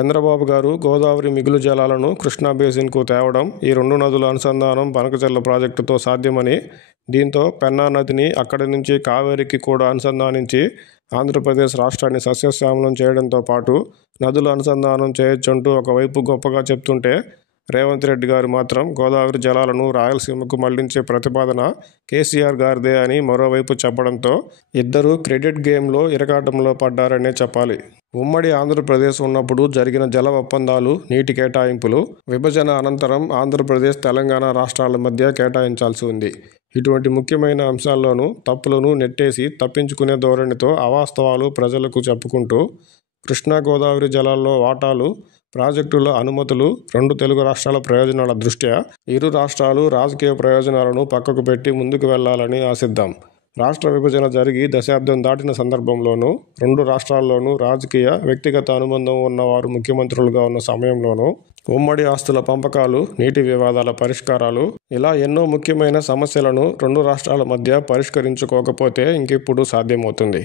చంద్రబాబు గారు గోదావరి మిగులు జలాలను కృష్ణా బేసిన్కు తేవడం, ఈ రెండు నదుల అనుసంధానం బనకచెర్ల ప్రాజెక్టుతో సాధ్యమని, దీంతో పెన్నా నదిని అక్కడి నుంచి కావేరికి కూడా అనుసంధానించి ఆంధ్రప్రదేశ్ రాష్ట్రాన్ని సస్యశ్యామలం చేయడంతో పాటు నదుల అనుసంధానం చేయొచ్చంటూ ఒకవైపు గొప్పగా చెప్తుంటే, రేవంత్ రెడ్డి గారు మాత్రం గోదావరి జలాలను రాయలసీమకు మళ్లించే ప్రతిపాదన కేసీఆర్ గారిదే అని మరోవైపు చెప్పడంతో ఇద్దరూ క్రెడిట్ గేమ్లో ఇరకాటంలో పడ్డారనే చెప్పాలి. ఉమ్మడి ఆంధ్రప్రదేశ్ ఉన్నప్పుడు జరిగిన జల ఒప్పందాలు, నీటి కేటాయింపులు విభజన అనంతరం ఆంధ్రప్రదేశ్, తెలంగాణ రాష్ట్రాల మధ్య కేటాయించాల్సి ఉంది. ఇటువంటి ముఖ్యమైన అంశాల్లోనూ తప్పులను నెట్టేసి తప్పించుకునే ధోరణితో అవాస్తవాలు ప్రజలకు చెప్పుకుంటూ కృష్ణా గోదావరి జలాల్లో వాటాలు, ప్రాజెక్టుల అనుమతులు, రెండు తెలుగు రాష్ట్రాల ప్రయోజనాల దృష్ట్యా ఇరు రాష్ట్రాలు రాజకీయ ప్రయోజనాలను పక్కకు పెట్టి ముందుకు వెళ్లాలని ఆశిద్దాం. రాష్ట్ర విభజన జరిగి దశాబ్దం దాటిన సందర్భంలోనూ, రెండు రాష్ట్రాల్లోనూ రాజకీయ, వ్యక్తిగత అనుబంధం ఉన్నవారు ముఖ్యమంత్రులుగా ఉన్న సమయంలోనూ ఉమ్మడి ఆస్తుల పంపకాలు, నీటి వివాదాల పరిష్కారాలు ఇలా ఎన్నో ముఖ్యమైన సమస్యలను రెండు రాష్ట్రాల మధ్య పరిష్కరించుకోకపోతే ఇంకెప్పుడు సాధ్యమవుతుంది?